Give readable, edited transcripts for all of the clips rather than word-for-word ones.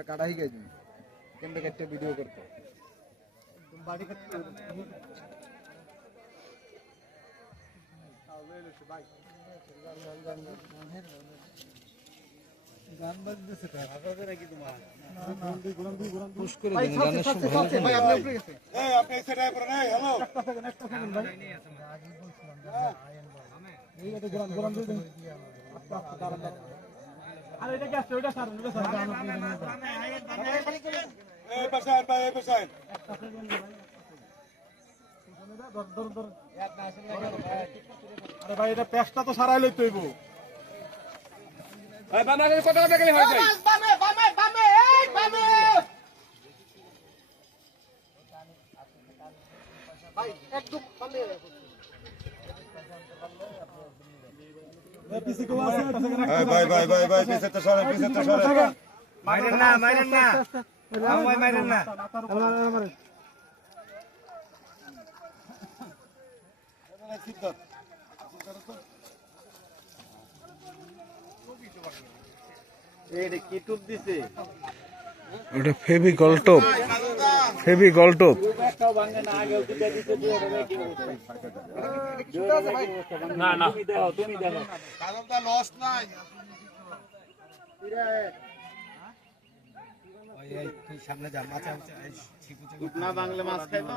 কাটা হয়ে গেছে কেমন একটা ভিডিও করতে গান বাজতেছে নাকি তোমার পুশ করে দেন গানের সময় ভাই আপনি উপরে গেছে এই আপনি সেটাই পড়ে নাই হ্যালো এই তো গোরাম দিয়ে দেন আরে এটা কি আছে ওটা স্যার ওটা স্যার এই পাশান ভাই এই পাশান দর আরে ভাই এটা পেস্টটা তো সারাই লইতে হইব ভাই বামে কত টাকা গেলে হয় ভাই বামে বামে বামে এই বামে ভাই একদম বামে পিছে কো আছে ভাই ভাই ভাই ভাই পিছে তো সরে মাইরেন না মাইরেন না আমার ওটা ফেভিকল টপ না না তুমি দেখো কাজলটা লস নাই তুই সামনে যা মাছ আছে না বাংলা মাছ খাই তো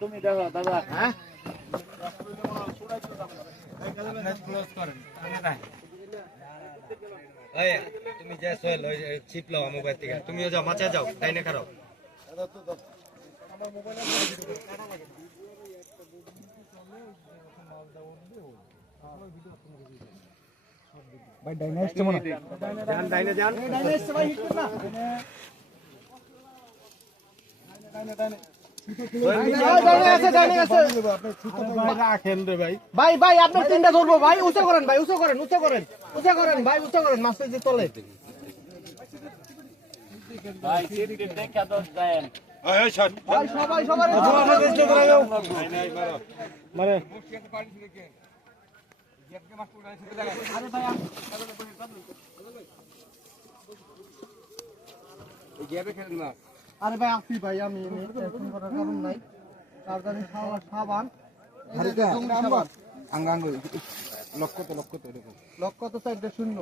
তুমি দেখো দাদা হ্যাঁ ক্লোজ করেন তুমি যে সোহেল ওই চিপ লাও মোবাইল থেকে তুমিও যাও মাছে যাও লাইনে খারাপ আমার মোবাইলে ভাই ডাইনাস্ট মনে যান ডাইনাস্ট ভাই হিট করনা ডাইনে ভাই ভাই আপনার তিনটা ধরবো ভাই উঁচু করেন ভাই উঁচু করেন ভাই উঁচু করেন মাছের যে তলে সবাই আরে ভাই আসি ভাই আমি টেনশন করার কারণ নাই তাড়াতাড়ি সাবান আঙ্গাঙ্গ লক্ষ্য তো চারটে শূন্য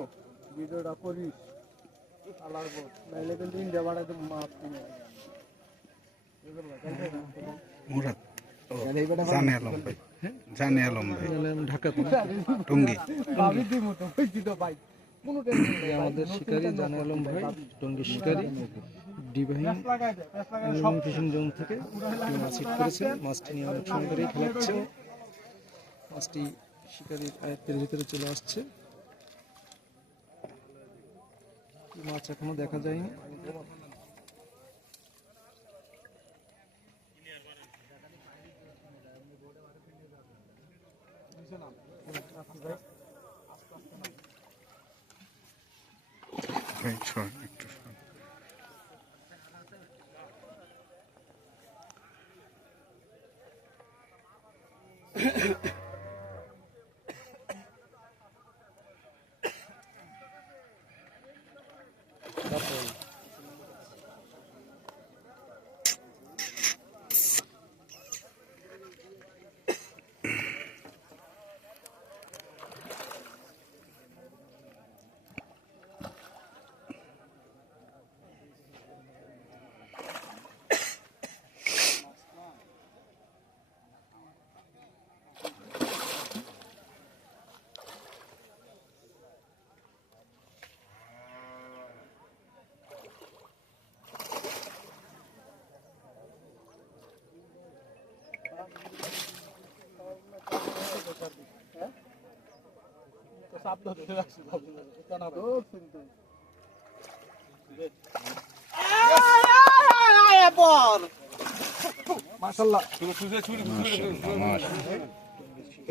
ভিডিওটা করিস আলার বল নাইলে কিন্তু ইন্ডিয়া বাড়াইতে মাপ কিনে মুরাদ জানে আলম ভাই ঢাকা টঙ্গী ভাবি দিই মতো হইছি তো ভাই কোনো টেনশন নেই আমাদের শিকারী জানে আলম ভাই টঙ্গী শিকারী ডিভাইন ফিশিং জোন থেকে মাছ হিট করেছে মাছটি নিয়ে অনেক সুন্দরই খেলাচ্ছে মাছটি শিকারীর আয়ত্তের ভিতরে চলে আসছে মাছ এখনো দেখা যায়নি একটু মাশাআল্লাহ